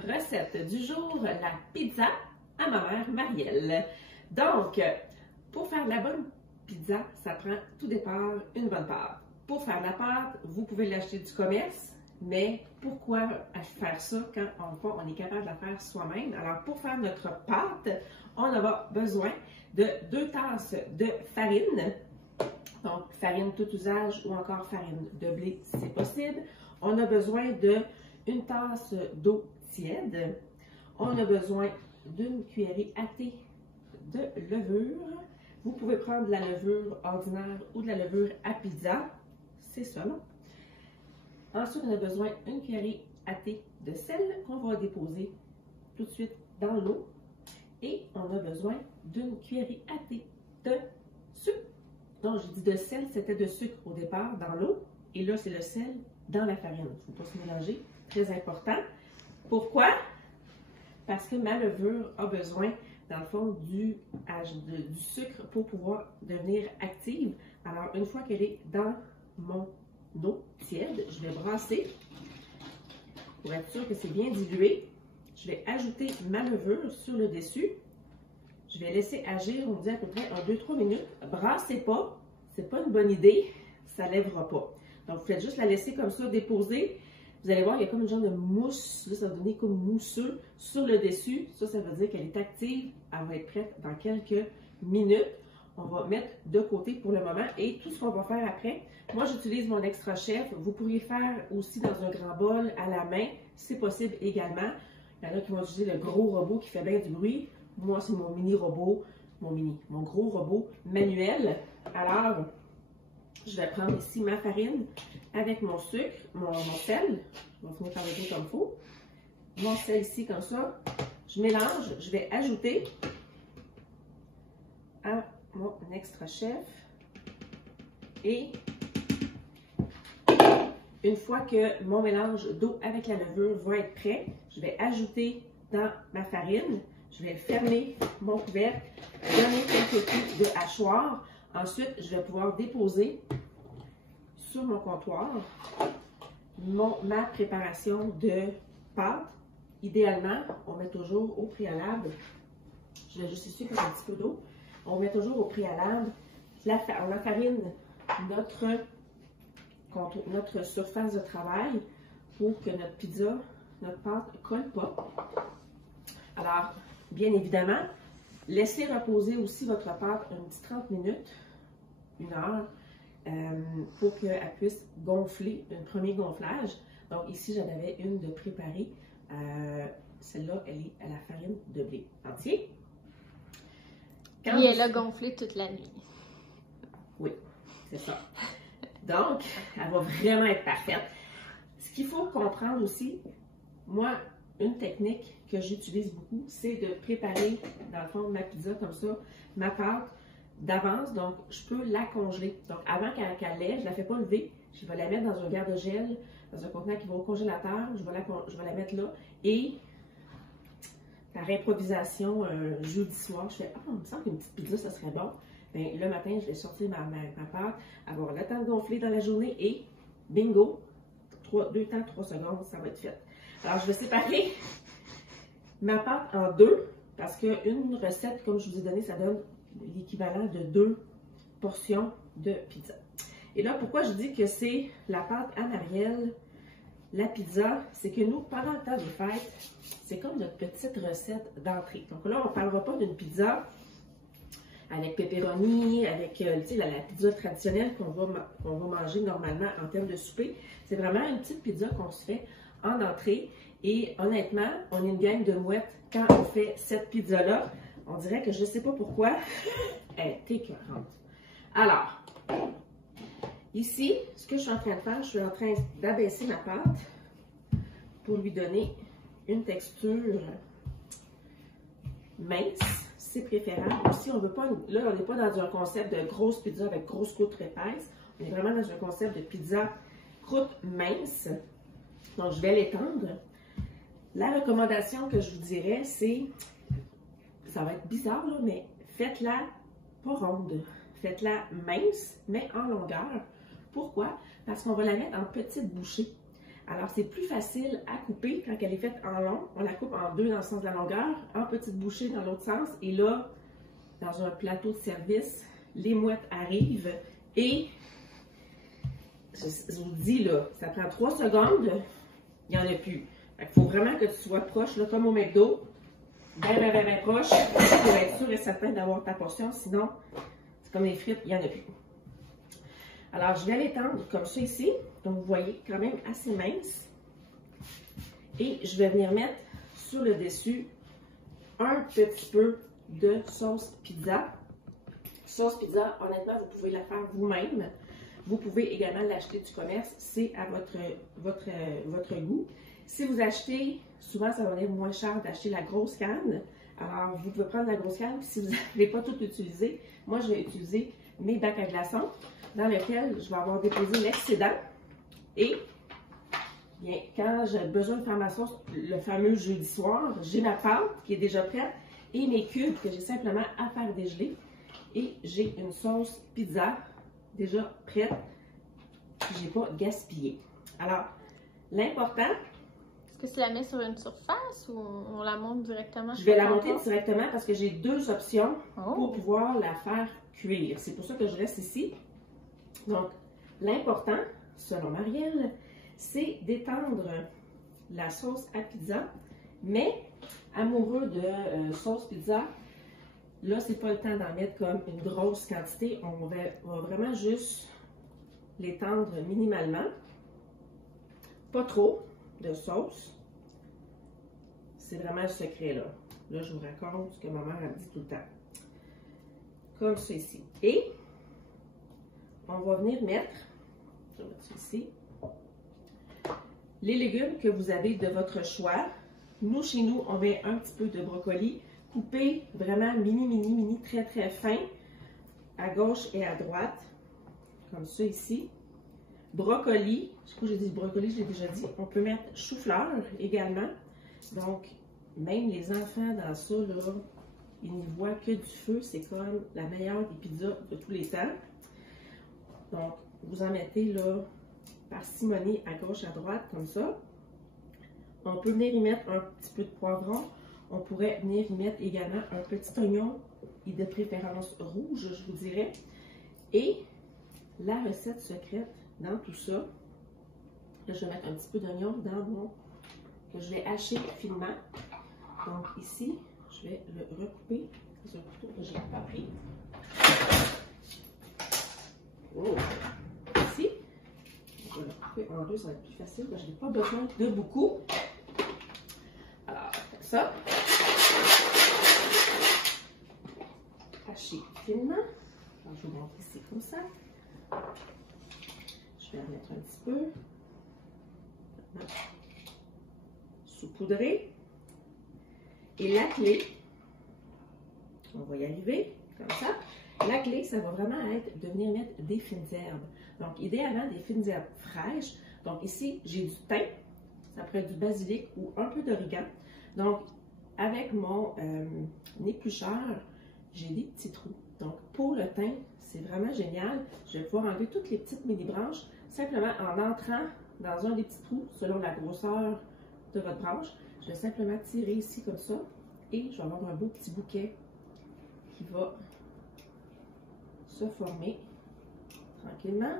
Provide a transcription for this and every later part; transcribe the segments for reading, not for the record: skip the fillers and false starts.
recette du jour, la pizza à ma mère Marielle. Donc, pour faire de la bonne pizza, ça prend tout départ une bonne pâte. Pour faire la pâte, vous pouvez l'acheter du commerce, mais pourquoi faire ça quand on est capable de la faire soi-même? Alors, pour faire notre pâte, on aura besoin de 2 tasses de farine. Donc, farine tout usage ou encore farine de blé, si c'est possible. On a besoin de 1 tasse d'eau tiède. On a besoin d'une cuillerée à thé de levure. Vous pouvez prendre de la levure ordinaire ou de la levure à pizza. C'est ça, non? Ensuite, on a besoin d'une cuillerée à thé de sel qu'on va déposer tout de suite dans l'eau. Et on a besoin d'une cuillerée à thé de sucre. Donc, j'ai dit de sel, c'était de sucre au départ dans l'eau. Et là, c'est le sel dans la farine. Il ne faut pas se mélanger. Très important. Pourquoi? Parce que ma levure a besoin, dans le fond, du sucre pour pouvoir devenir active. Alors, une fois qu'elle est dans mon eau tiède, je vais brasser pour être sûr que c'est bien dilué. Je vais ajouter ma levure sur le dessus. Je vais laisser agir, on dit à peu près 2-3 minutes. Brassez pas, c'est pas une bonne idée, ça ne lèvera pas. Donc, vous faites juste la laisser comme ça, déposer. Vous allez voir, il y a comme une genre de mousse, là, ça va donner comme mousseux sur le dessus. Ça veut dire qu'elle est active, elle va être prête dans quelques minutes. On va mettre de côté pour le moment et tout ce qu'on va faire après. Moi, j'utilise mon Extra Chef. Vous pourriez faire aussi dans un grand bol à la main, c'est possible également. Il y en a qui vont utiliser le gros robot qui fait bien du bruit. Moi, c'est mon mini robot, mon gros robot manuel. Alors, je vais prendre ici ma farine avec mon sucre, mon sel. Je vais finir par le faire comme il faut. Mon sel ici, comme ça. Je mélange. Je vais ajouter à mon Extra Chef. Et une fois que mon mélange d'eau avec la levure va être prêt, je vais ajouter dans ma farine. Je vais fermer mon couvercle, donner quelques coups de hachoir. Ensuite, je vais pouvoir déposer sur mon comptoir ma préparation de pâte. Idéalement, on met toujours au préalable, je vais juste ici faire un petit peu d'eau, on met toujours au préalable, on farine notre surface de travail pour que notre pizza, notre pâte ne colle pas. Alors, bien évidemment, laissez reposer aussi votre pâte un petit 30 minutes, 1 heure, pour qu'elle puisse gonfler, un premier gonflage. Donc ici, j'en avais une de préparée. Celle-là, elle est à la farine de blé entier. Et elle a gonflé toute la nuit. Oui, c'est ça. Donc, elle va vraiment être parfaite. Ce qu'il faut comprendre aussi, moi, une technique que j'utilise beaucoup, c'est de préparer, dans le fond, ma pizza comme ça, ma pâte d'avance. Donc, je peux la congeler. Donc, avant qu'elle lève, je ne la fais pas lever. Je vais la mettre dans un garde-gel, dans un contenant qui va au congélateur. Je vais la mettre là. Et, par improvisation, jeudi soir, je fais « Ah, il me semble qu'une petite pizza, ça serait bon. » Bien, le matin, je vais sortir ma pâte, avoir le temps de gonfler dans la journée et bingo, 2 temps, 3 secondes, ça va être fait. Alors, je vais séparer ma pâte en 2 parce qu'une recette, comme je vous ai donné, ça donne l'équivalent de 2 portions de pizza. Et là, pourquoi je dis que c'est la pâte à Marielle, la pizza, c'est que nous, pendant le temps des fêtes, c'est comme notre petite recette d'entrée. Donc là, on ne parlera pas d'une pizza avec pepperoni, avec la pizza traditionnelle qu'on va manger normalement en termes de souper. C'est vraiment une petite pizza qu'on se fait en entrée. Et honnêtement, on est une gang de mouettes quand on fait cette pizza-là. On dirait que je ne sais pas pourquoi, elle est écœurante. Alors, ici, ce que je suis en train de faire, je suis en train d'abaisser ma pâte pour lui donner une texture mince. C'est préférable. Aussi, on veut pas, là, on n'est pas dans un concept de grosse pizza avec grosse croûte épaisse. On est vraiment dans un concept de pizza croûte mince. Donc, je vais l'étendre. La recommandation que je vous dirais, c'est, ça va être bizarre, là, mais faites-la pas ronde. Faites-la mince, mais en longueur. Pourquoi? Parce qu'on va la mettre en petites bouchées. Alors, c'est plus facile à couper quand elle est faite en long. On la coupe en deux dans le sens de la longueur, en petites bouchées dans l'autre sens. Et là, dans un plateau de service, les mouettes arrivent et je vous dis là, ça prend 3 secondes, il n'y en a plus. Il faut vraiment que tu sois proche, là, comme au McDo, bien proche, pour être sûr et certain d'avoir ta portion, sinon, c'est comme les frites, il n'y en a plus. Alors, je vais l'étendre comme ça ici, donc vous voyez, quand même assez mince. Et je vais venir mettre sur le dessus un petit peu de sauce pizza. Sauce pizza, honnêtement, vous pouvez la faire vous-même. Vous pouvez également l'acheter du commerce, c'est à votre goût. Si vous achetez, souvent ça va venir moins cher d'acheter la grosse canne. Alors, vous pouvez prendre la grosse canne, puis si vous n'avez pas tout utilisé, moi je vais utiliser mes bacs à glaçons dans lesquels je vais avoir déposé l'excédent. Et bien, quand j'ai besoin de faire ma sauce, le fameux jeudi soir, j'ai ma pâte qui est déjà prête et mes cubes que j'ai simplement à faire dégeler. Et j'ai une sauce pizza déjà prête, que je n'ai pas gaspillée. Alors, l'important... Est-ce que tu la mets sur une surface ou on la monte directement? Je vais la monter directement parce que j'ai 2 options pour pouvoir la faire cuire. C'est pour ça que je reste ici. Donc, l'important, selon Marielle, c'est d'étendre la sauce à pizza, mais amoureux de sauce pizza, là, c'est pas le temps d'en mettre comme une grosse quantité. On va vraiment juste l'étendre minimalement. Pas trop de sauce. C'est vraiment le secret, là. Là, je vous raconte ce que ma mère a dit tout le temps. Comme ceci. Et on va venir mettre, je vais mettre ceci, les légumes que vous avez de votre choix. Nous, chez nous, on met un petit peu de brocoli coupé vraiment mini, très fin, à gauche et à droite, comme ça ici. Brocoli, je crois que j'ai dit brocoli, je l'ai déjà dit. On peut mettre chou-fleur également. Donc, même les enfants dans ça, là, ils n'y voient que du feu. C'est comme la meilleure des pizzas de tous les temps. Donc, vous en mettez là, parcimonie à gauche, à droite, comme ça. On peut venir y mettre un petit peu de poivron. On pourrait venir y mettre également un petit oignon, et de préférence rouge, je vous dirais. Et la recette secrète dans tout ça, là, je vais mettre un petit peu d'oignon dans mon... que je vais hacher finement. Donc ici, je vais le recouper dans un couteau que je n'ai pas pris. Oh. Ici, je vais le couper en deux, ça va être plus facile, parce que je n'ai pas besoin de beaucoup. Alors, comme ça. Hacher finement. Alors, je vais vous montrer ici comme ça. Je vais en mettre un petit peu. Saupoudrer. Et la clé, on va y arriver comme ça. La clé, ça va vraiment être de venir mettre des fines herbes. Donc, idéalement, des fines herbes fraîches. Donc, ici, j'ai du thym. Ça pourrait être du basilic ou un peu d'origan. Donc, avec mon éplucheur, j'ai des petits trous. Donc, pour le thym, c'est vraiment génial. Je vais pouvoir enlever toutes les petites mini-branches simplement en entrant dans un des petits trous selon la grosseur de votre branche. Je vais simplement tirer ici comme ça et je vais avoir un beau petit bouquet qui va se former tranquillement.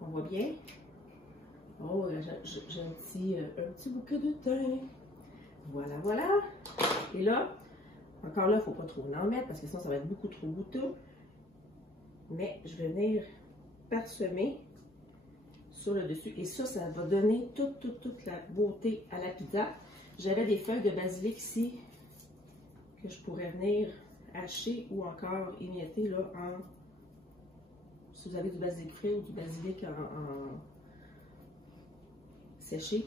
On voit bien. Oh, j'ai un petit bouquet de thym. Voilà, voilà. Et là, encore là, il ne faut pas trop en mettre parce que sinon ça va être beaucoup trop goûteux. Mais je vais venir parsemer sur le dessus. Et ça, ça va donner toute la beauté à la pizza. J'avais des feuilles de basilic ici que je pourrais venir hacher ou encore émietter là en... Si vous avez du basilic frais ou du basilic en séché,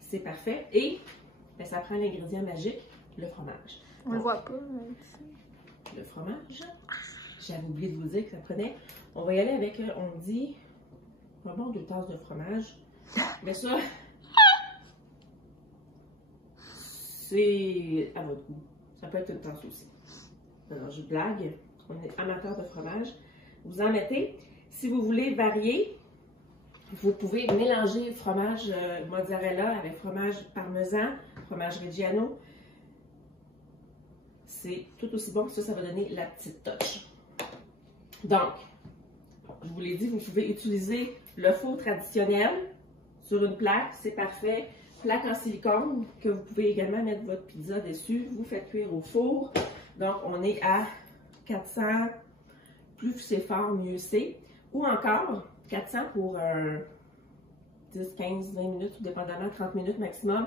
c'est parfait. Et ben, ça prend l'ingrédient magique, le fromage. On ne le voit pas ici. Le fromage, j'avais oublié de vous dire que ça prenait... On va y aller avec, on dit, un bon 2 tasses de fromage. Mais ça, c'est à votre goût. Ça peut être une tasse aussi. Alors, je blague. On est amateur de fromage. Vous en mettez. Si vous voulez varier, Vous pouvez mélanger fromage mozzarella avec fromage parmesan, fromage reggiano. C'est tout aussi bon, ça va donner la petite touche. Donc, je vous l'ai dit, vous pouvez utiliser le four traditionnel sur une plaque, c'est parfait. Plaque en silicone que vous pouvez également mettre votre pizza dessus. Vous faites cuire au four. Donc, on est à 400, plus c'est fort, mieux c'est. Ou encore, 400 pour 10, 15, 20 minutes, dépendamment, 30 minutes maximum.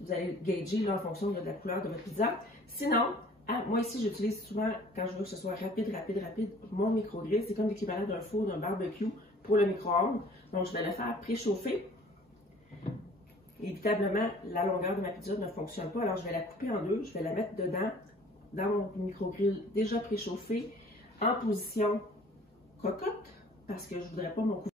Vous allez gager là, en fonction de la couleur de votre pizza. Sinon, moi ici, j'utilise souvent, quand je veux que ce soit rapide, mon micro-grill. C'est comme l'équivalent d'un four, d'un barbecue pour le micro-ondes. Donc, je vais le faire préchauffer. Évitablement, la longueur de ma pizza ne fonctionne pas, alors je vais la couper en deux. Je vais la mettre dedans, dans mon micro-grill déjà préchauffé, en position cocotte, parce que je ne voudrais pas mon